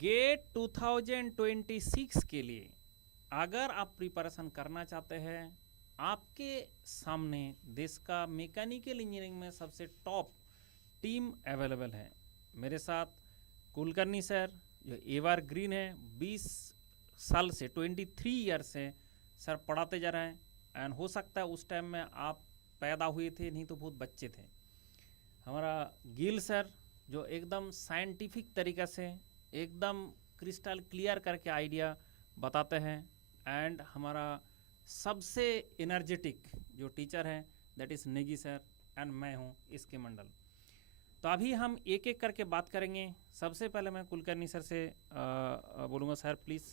Gate 2026 के लिए अगर आप प्रिपरेशन करना चाहते हैं, आपके सामने देश का मैकेनिकल इंजीनियरिंग में सबसे टॉप टीम अवेलेबल है। मेरे साथ कुलकर्णी सर जो एवर ग्रीन है, 20 साल से 23 ईयर से सर पढ़ाते जा रहे हैं। एंड हो सकता है उस टाइम में आप पैदा हुए थे, नहीं तो बहुत बच्चे थे। हमारा गिल सर जो एकदम साइंटिफिक तरीक़े से एकदम क्रिस्टल क्लियर करके आइडिया बताते हैं। एंड हमारा सबसे एनर्जेटिक जो टीचर हैं that is Negi sir, and मैं हूँ इसके मंडल। तो अभी हम एक एक करके बात करेंगे। सबसे पहले मैं कुलकर्णी सर से बोलूँगा, सर प्लीज़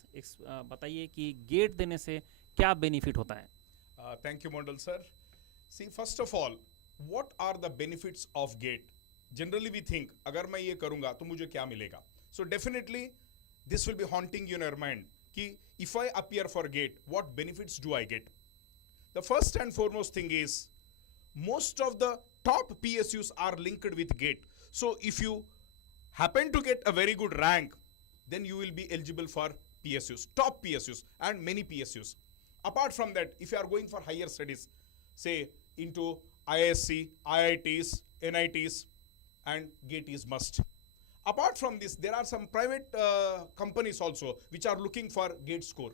बताइए कि गेट देने से क्या बेनिफिट होता है। Thank you, Mondal sir. See, first of all, what are the benefits of GATE? Generally, we think, अगर मैं ये करूँगा तो मुझे क्या मिलेगा? So definitely, this will be haunting you in your mind. कि if I appear for GATE, what benefits do I get? The first and foremost thing is, most of the top PSUs are linked with GATE. So if you happen to get a very good rank, then you will be eligible for PSUs, top PSUs, and many PSUs. Apart from that, if you are going for higher studies, say into IISc, IITs, NITs, and GATE is must. Apart from this, there are some private companies also which are looking for GATE score.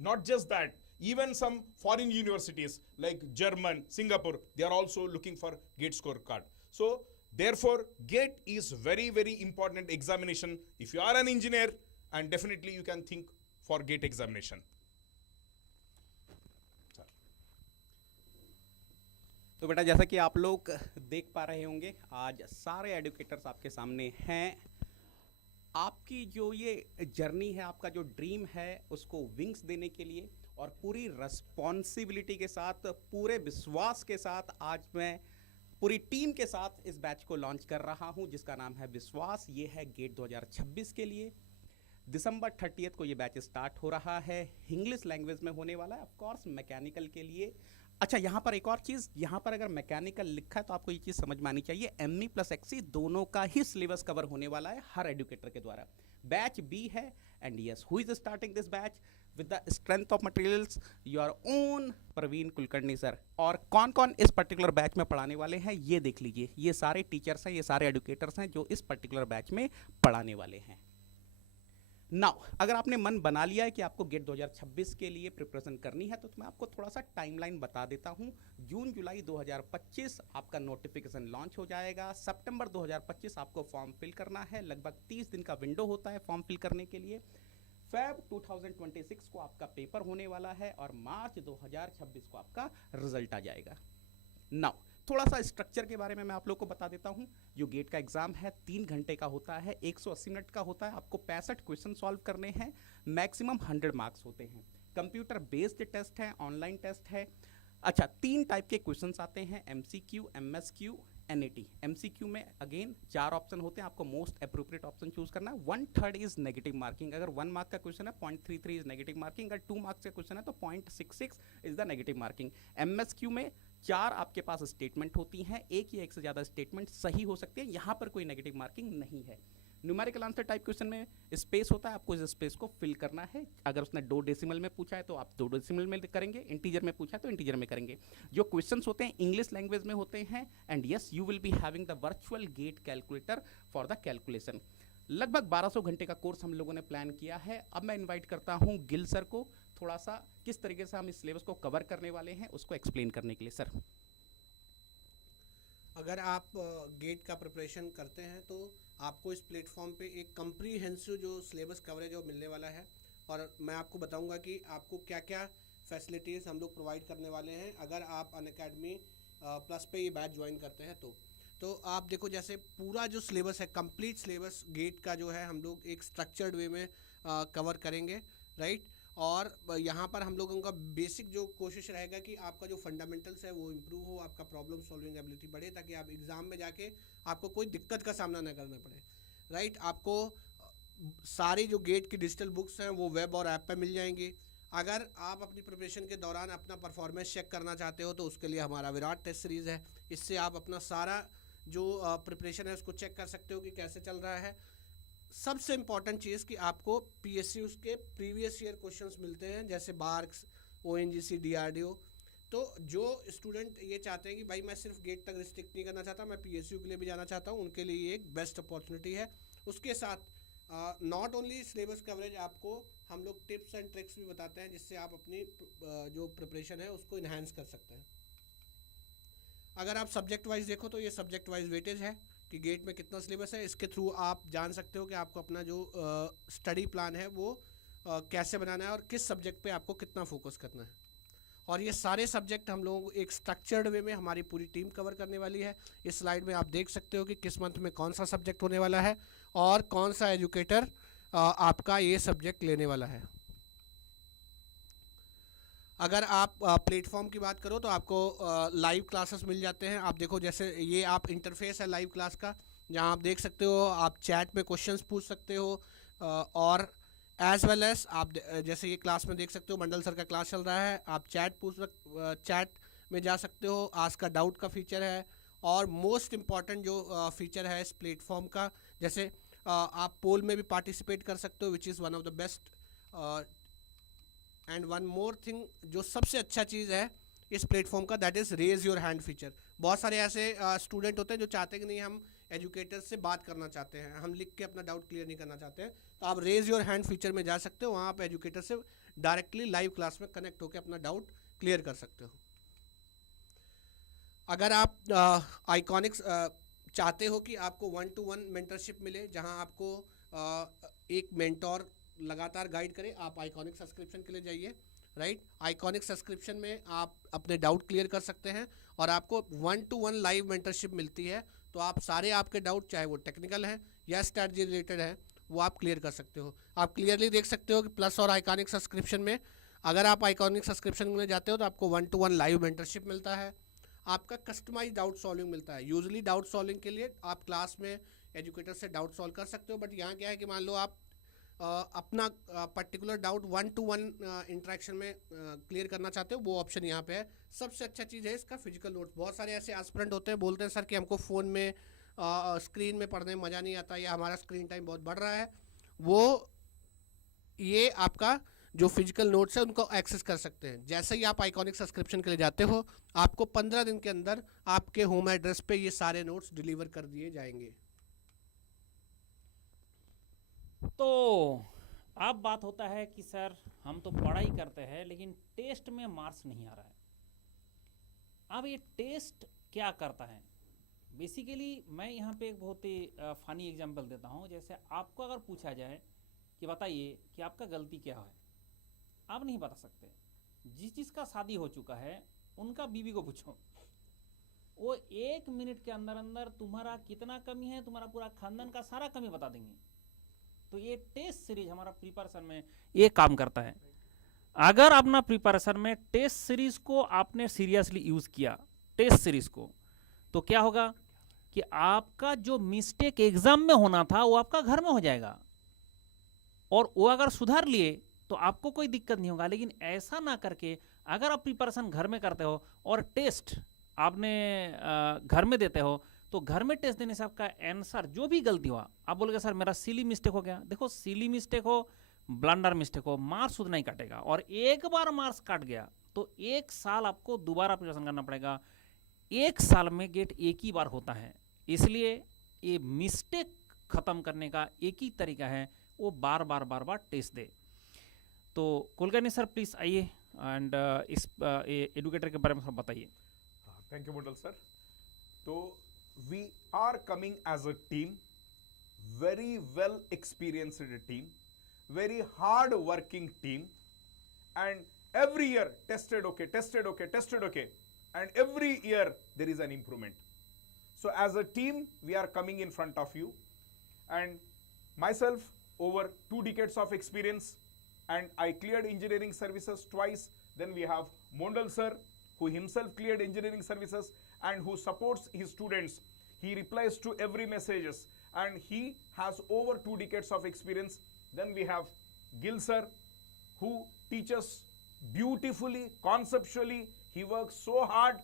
Not just that, even some foreign universities like German, Singapore, they are also looking for GATE score card. So therefore, GATE is very, very important examination. If you are an engineer, and definitely you can think for GATE examination. तो बेटा जैसा कि आप लोग देख पा रहे होंगे, आज सारे एडुकेटर्स आपके सामने हैं। आपकी जो ये जर्नी है, आपका जो ड्रीम है, उसको विंग्स देने के लिए और पूरी रिस्पॉन्सिबिलिटी के साथ, पूरे विश्वास के साथ आज मैं पूरी टीम के साथ इस बैच को लॉन्च कर रहा हूं, जिसका नाम है विश्वास। ये है गेट 2026 के लिए। दिसंबर 30 को ये बैच स्टार्ट हो रहा है। इंग्लिश लैंग्वेज में होने वाला है, ऑफ कोर्स मैकेनिकल के लिए। अच्छा, यहाँ पर एक और चीज़, यहाँ पर अगर मैकेनिकल लिखा है तो आपको ये चीज़ समझ में आनी चाहिए, ME प्लस XE दोनों का ही सिलेबस कवर होने वाला है हर एडुकेटर के द्वारा। बैच B है, and yes, who is starting this batch with the strength of materials, your own Praveen Kulkarni sir. और कौन कौन इस पर्टिकुलर बैच में पढ़ाने वाले हैं ये देख लीजिए। ये सारे टीचर्स हैं, ये सारे एडुकेटर्स हैं जो इस पर्टिकुलर बैच में पढ़ाने वाले हैं। नाउ अगर आपने मन बना लिया है कि आपको गेट 2026 के लिए प्रिपरेशन करनी है, तो मैं आपको थोड़ा सा टाइमलाइन बता देता हूं। जून जुलाई 2025 आपका नोटिफिकेशन लॉन्च हो जाएगा। सितंबर 2025 आपको फॉर्म फिल करना है। लगभग 30 दिन का विंडो होता है फॉर्म फिल करने के लिए। फेब 2026 को आपका पेपर होने वाला है और मार्च 2026 को आपका रिजल्ट आ जाएगा। नाउ थोड़ा सा स्ट्रक्चर के बारे में मैं आप लोग को बता देता हूं। जो गेट का एग्जाम है 3 घंटे का होता है, 180 मिनट का होता है। आपको 65 क्वेश्चन सॉल्व करने हैं, मैक्सिमम 100 मार्क्स होते हैं। कंप्यूटर बेस्ड टेस्ट है, ऑनलाइन टेस्ट है। अच्छा, 3 टाइप के क्वेश्चंस आते हैं, MCQ, MSQ, NAT। MCQ में अगेन 4 ऑप्शन होते हैं, आपको मोस्ट अप्रोप्रिएट ऑप्शन चूज करना है। 1/3 इज नेगेटिव मार्किंग। अगर 1 मार्क का क्वेश्चन है 0.33 इज नेगेटिव मार्किंग। अगर 2 मार्क्स का क्वेश्चन है तो 0.66 is the negative marking. MSQ में 4 आपके पास स्टेटमेंट होती हैं, एक या एक से ज़्यादा स्टेटमेंट सही हो सकते हैं, यहाँ पर कोई नेगेटिव मार्किंग नहीं है। न्यूमेरिकल आंसर टाइप क्वेश्चन में स्पेस होता है, आपको इस स्पेस को फिल करना है। अगर उसने 2 डेसिमल में पूछा है तो आप 2 डेसिमल में करेंगे, इंटीजर में पूछा है तो इंटीजर में करेंगे। जो क्वेश्चंस होते हैं इंग्लिश लैंग्वेज में होते हैं, and yes you will be having the virtual GATE calculator for the calculation. लगभग 1200 घंटे का कोर्स हम लोगों ने प्लान किया है। अब मैं इन्वाइट करता हूँ गिल सर को, थोड़ा सा किस तरीके से हम इस सिलेबस को कवर करने वाले हैं उसको एक्सप्लेन करने के लिए। सर, अगर आप गेट का प्रिपरेशन करते हैं तो आपको इस प्लेटफॉर्म पे एक कम्प्रीहेंसिव जो सिलेबस कवरेज वो मिलने वाला है, और मैं आपको बताऊंगा कि आपको क्या क्या फैसिलिटीज़ हम लोग प्रोवाइड करने वाले हैं अगर आप अनअकैडमी प्लस पे ये बैच ज्वाइन करते हैं। तो आप देखो, जैसे पूरा जो सिलेबस है, कंप्लीट सिलेबस गेट का जो है हम लोग एक स्ट्रक्चर्ड वे में कवर करेंगे, राइट। और यहाँ पर हम लोगों का बेसिक जो कोशिश रहेगा कि आपका जो फंडामेंटल्स है वो इम्प्रूव हो, आपका प्रॉब्लम सॉल्विंग एबिलिटी बढ़े, ताकि आप एग्ज़ाम में जाके आपको कोई दिक्कत का सामना ना करना पड़े, राइट। आपको सारी जो गेट की डिजिटल बुक्स हैं वो वेब और ऐप पे मिल जाएंगी। अगर आप अपनी प्रिपरेशन के दौरान अपना परफॉर्मेंस चेक करना चाहते हो तो उसके लिए हमारा विराट टेस्ट सीरीज़ है। इससे आप अपना सारा जो प्रिपरेशन है उसको चेक कर सकते हो कि कैसे चल रहा है। सबसे इम्पॉर्टेंट चीज़ कि आपको PSUs के प्रीवियस ईयर क्वेश्चंस मिलते हैं, जैसे बार्क्स, ONGC, DRDO। तो जो स्टूडेंट ये चाहते हैं कि भाई मैं सिर्फ गेट तक रिस्ट्रिक्ट नहीं करना चाहता, मैं PSU के लिए भी जाना चाहता हूँ, उनके लिए ये एक बेस्ट अपॉर्चुनिटी है। उसके साथ नॉट ओनली सिलेबस कवरेज, आपको हम लोग टिप्स एंड ट्रिक्स भी बताते हैं जिससे आप अपनी जो प्रिपरेशन है उसको इन्हांस कर सकते हैं। अगर आप सब्जेक्ट वाइज देखो तो ये सब्जेक्ट वाइज वेटेज है कि गेट में कितना सिलेबस है। इसके थ्रू आप जान सकते हो कि आपको अपना जो स्टडी प्लान है वो कैसे बनाना है और किस सब्जेक्ट पे आपको कितना फोकस करना है। और ये सारे सब्जेक्ट हम लोग एक स्ट्रक्चर्ड वे में हमारी पूरी टीम कवर करने वाली है। इस स्लाइड में आप देख सकते हो कि किस मंथ में कौन सा सब्जेक्ट होने वाला है और कौन सा एजुकेटर आपका ये सब्जेक्ट लेने वाला है। अगर आप प्लेटफॉर्म की बात करो तो आपको लाइव क्लासेस मिल जाते हैं। आप देखो, जैसे ये आप इंटरफेस है लाइव क्लास का, जहां आप देख सकते हो आप चैट में क्वेश्चंस पूछ सकते हो और एज वेल एज आप जैसे ये क्लास में देख सकते हो मंडल सर का क्लास चल रहा है, आप चैट में जा सकते हो। आस्क का डाउट का फीचर है और मोस्ट इम्पॉर्टेंट जो फीचर है इस प्लेटफॉर्म का, जैसे आप पोल में भी पार्टिसिपेट कर सकते हो, which is one of the best. And one more thing, जो सबसे अच्छा चीज़ है इस प्लेटफॉर्म का, that is raise your hand feature. बहुत सारे ऐसे स्टूडेंट होते हैं जो चाहते हैं कि नहीं हम एजुकेटर्स से बात करना चाहते हैं, हम लिख के अपना डाउट क्लियर नहीं करना चाहते हैं, तो आप रेज योर हैंड फीचर में जा सकते हो। वहाँ आप एजुकेटर से डायरेक्टली लाइव क्लास में कनेक्ट होकर अपना डाउट क्लियर कर सकते हो। अगर आप आइकॉनिक्स चाहते हो कि आपको 1-to-1 मेंटरशिप मिले, जहां आपको एक मेंटोर लगातार गाइड करे, आप आइकॉनिक सब्सक्रिप्शन के लिए जाइए। राइट, आइकॉनिक सब्सक्रिप्शन में आप अपने डाउट क्लियर कर सकते हैं और आपको 1-to-1 लाइव मेंटरशिप मिलती है। तो आप सारे आपके डाउट, चाहे वो टेक्निकल है या स्ट्रैटेजी रिलेटेड है, वो आप क्लियर कर सकते हो। आप क्लियरली देख सकते हो कि प्लस और आइकॉनिक सब्सक्रिप्शन में, अगर आप आइकॉनिक सब्सक्रिप्शन में जाते हो तो आपको 1-to-1 लाइव मेंटरशिप मिलता है, आपका कस्टमाइज डाउट सॉल्विंग मिलता है। यूजुअली डाउट सॉल्विंग के लिए आप क्लास में एजुकेटर से डाउट सॉल्व कर सकते हो, बट यहाँ क्या है कि मान लो आप अपना पर्टिकुलर डाउट 1-to-1 इंटरेक्शन में क्लियर करना चाहते हो, वो ऑप्शन यहाँ पे है। सबसे अच्छा चीज़ है इसका फिजिकल नोट्स। बहुत सारे ऐसे एस्पिरेंट होते हैं, बोलते हैं सर कि हमको फ़ोन में स्क्रीन में पढ़ने में मज़ा नहीं आता या हमारा स्क्रीन टाइम बहुत बढ़ रहा है, वो ये आपका जो फिजिकल नोट्स है उनको एक्सेस कर सकते हैं। जैसे ही आप आइकॉनिक सब्सक्रिप्शन के लिए जाते हो, आपको 15 दिन के अंदर आपके होम एड्रेस पे ये सारे नोट्स डिलीवर कर दिए जाएंगे। तो अब बात होता है कि सर हम तो पढ़ाई करते हैं लेकिन टेस्ट में मार्क्स नहीं आ रहा है। अब ये टेस्ट क्या करता है? बेसिकली मैं यहाँ पे एक बहुत ही फनी एग्जांपल देता हूँ। जैसे आपको अगर पूछा जाए कि बताइए कि आपका गलती क्या है, आप नहीं बता सकते। जिस जिसका शादी हो चुका है उनका बीवी को पूछो, वो 1 मिनट के अंदर अंदर तुम्हारा कितना कमी है, तुम्हारा पूरा खानदान का सारा कमी बता देंगे। तो ये टेस्ट सीरीज हमारा प्रिपरेशन में ये काम करता है। अगर अपना प्रिपरेशन में टेस्ट सीरीज को आपने सीरियसली यूज किया, टेस्ट सीरीज को, तो क्या होगा कि आपका जो मिस्टेक एग्जाम में होना था वो आपका घर में हो जाएगा और वो अगर सुधार लिए तो आपको कोई दिक्कत नहीं होगा। लेकिन ऐसा ना करके अगर आप प्रिपरेशन घर में करते हो और टेस्ट आपने घर में देते हो, तो घर में टेस्ट देने से आपका आंसर जो भी गलती हुआ, आप बोलोगे सर मेरा सिली मिस्टेक हो गया। देखो, सिली मिस्टेक हो, ब्लंडर मिस्टेक हो, मार्क्स उतना ही काटेगा। और एक बार मार्क्स काट गया तो 1 साल आपको दोबारा प्रिपरेशन करना पड़ेगा। 1 साल में गेट एक ही बार होता है, इसलिए ये मिस्टेक खत्म करने का एक ही तरीका है, वो बार बार टेस्ट दे। तो कुलकर्णी सर प्लीज आइए एंड इस एडुकेटर के बारे में थोड़ा बताइए। Thank you Mandal sir. तो we are coming as a team, very well experienced team, very hard working team, and every year tested okay, and every year there is an improvement. So as a team we are coming in front of you, and myself over 2 decades of experience, and I cleared engineering services twice. Then we have Mondal sir, who himself cleared engineering services and who supports his students. He replies to every messages and he has over 2 decades of experience. Then we have Gil sir, who teaches beautifully, conceptually. He works so hard,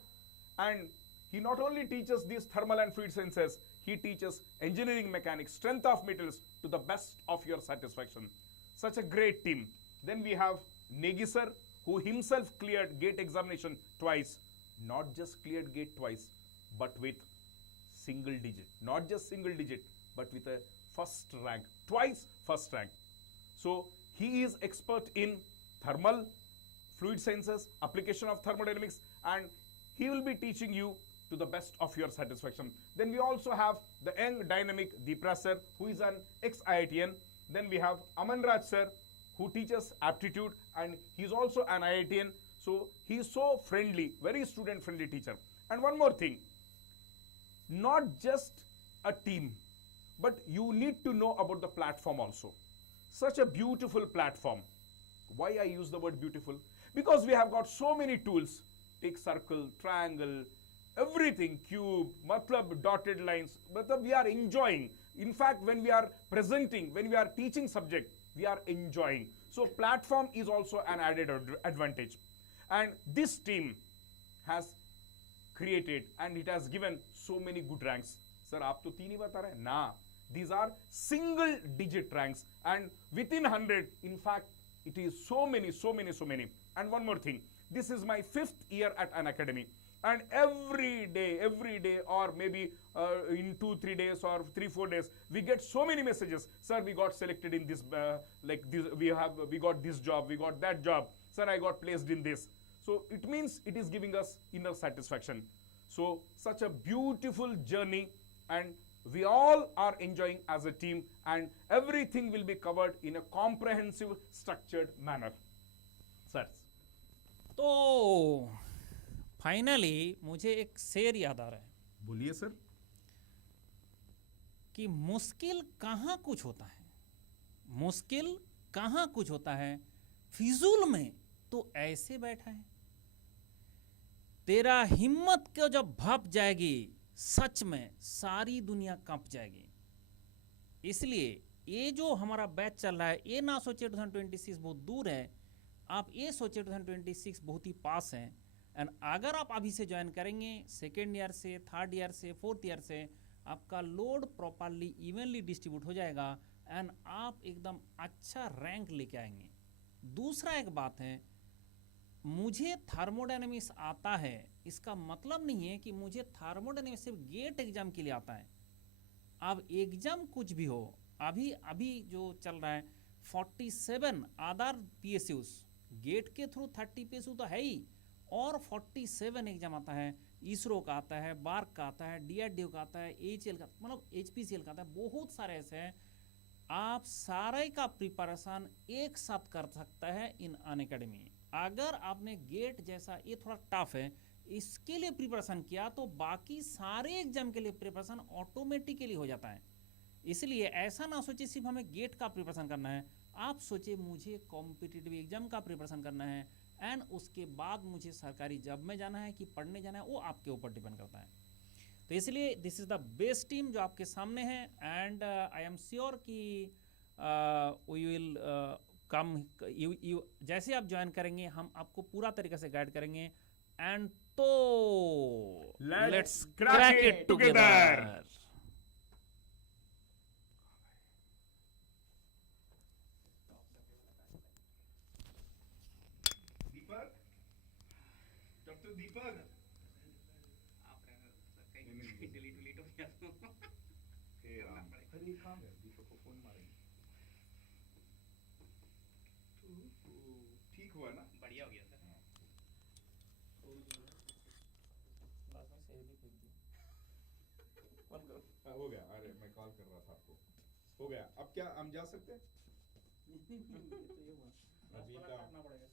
and he not only teaches these thermal and fluid sciences, He teaches engineering mechanics, strength of materials to the best of your satisfaction. Such a great team. Then we have Negi sir, who himself cleared GATE examination twice. Not just cleared GATE twice, but with single digit. Not just single digit, but with a first rank. Twice first rank. So he is expert in thermal, fluid sciences, application of thermodynamics, and he will be teaching you to the best of your satisfaction. Then we also have the young dynamic Deepra sir, who is an ex-IITian. Then we have Aman Raj sir, who teaches aptitude, and he is also an IITian. So he is so friendly, very student-friendly teacher. And one more thing, not just a team, but you need to know about the platform also. Such a beautiful platform. Why I use the word beautiful? Because we have got so many tools. Take circle, triangle, everything, cube, matlab, dotted lines. Matlab, we are enjoying. In fact, when we are presenting, when we are teaching subject, we are enjoying. So platform is also an added advantage. And this team has created and it has given so many good ranks. Sir, आप तो 3 ही बता रहे हैं ना. These are single digit ranks, and within 100, in fact, it is so many. And one more thing, this is my 5th year at an academy, and every day, or maybe in 2-3 days or 3-4 days, we get so many messages. Sir, we got selected in this, like this, we got this job, we got that job. Sir, I got placed in this. So it means it is giving us inner satisfaction. So such a beautiful journey, and we all are enjoying as a team, and everything will be covered in a comprehensive, structured manner. Sir. तो finally मुझे एक शेर याद आ रहा है बोलिए sir. कि मुश्किल कहाँ कुछ होता है, मुश्किल कहाँ कुछ होता है, फिजूल में तो ऐसे बैठा है. तेरा हिम्मत क्यों जब भाप जाएगी, सच में सारी दुनिया कांप जाएगी. इसलिए ये जो हमारा बैच चल रहा है, ये ना सोचे 2026 बहुत दूर है, आप ये सोचे 2026 बहुत ही पास है. एंड अगर आप अभी से ज्वाइन करेंगे, सेकेंड ईयर से, थर्ड ईयर से, फोर्थ ईयर से, आपका लोड प्रॉपरली इवनली डिस्ट्रीब्यूट हो जाएगा एंड आप एकदम अच्छा रैंक लेके आएंगे. दूसरा एक बात है, मुझे थर्मोडायनेमिक्स आता है इसका मतलब नहीं है कि मुझे थर्मोडायनेमिक्स सिर्फ गेट एग्जाम के लिए आता है. अब एग्जाम कुछ भी हो, अभी जो चल रहा है 47 अदर PSUs, गेट के थ्रू 30 PSU तो है ही, और 47 एग्जाम आता है. इसरो का आता है, बार्क का आता है, DRDO का आता है, HL का, मतलब HPCL का आता है. बहुत सारे ऐसे हैं. आप सारे का प्रिपरेशन एक साथ कर सकता है इन अन अकेडमी. अगर आपने गेट जैसा, ये थोड़ा टफ है, इसके लिए प्रिपरेशन किया तो बाकी सारे एग्जाम के लिए प्रिपरेशन ऑटोमेटिकली हो जाता है. इसलिए ऐसा ना सोचिए सिर्फ हमें गेट का प्रिपरेशन करना है, आप सोचिए मुझे कॉम्पिटिटिव एग्जाम का प्रिपरेशन करना है, एंड उसके बाद मुझे सरकारी जॉब में जाना है कि पढ़ने जाना है, वो आपके ऊपर डिपेंड करता है. तो इसलिए this is the best team जो आपके सामने है, एंड आई एम श्योर कि वी विल कम. जैसे आप ज्वाइन करेंगे हम आपको पूरा तरीके से गाइड करेंगे, एंड तो let's crack it together. Deepak, doctor Deepak. Delete हो गया तो अरे काम है, दीपक को फोन मारेंगे. ठीक हुआ ना? बढ़िया हो गया सर. हाँ, हो गया. अरे मैं कॉल कर रहा था आपको. हो गया. अब क्या हम जा सकते हैं? अभी का करना पड़ेगा.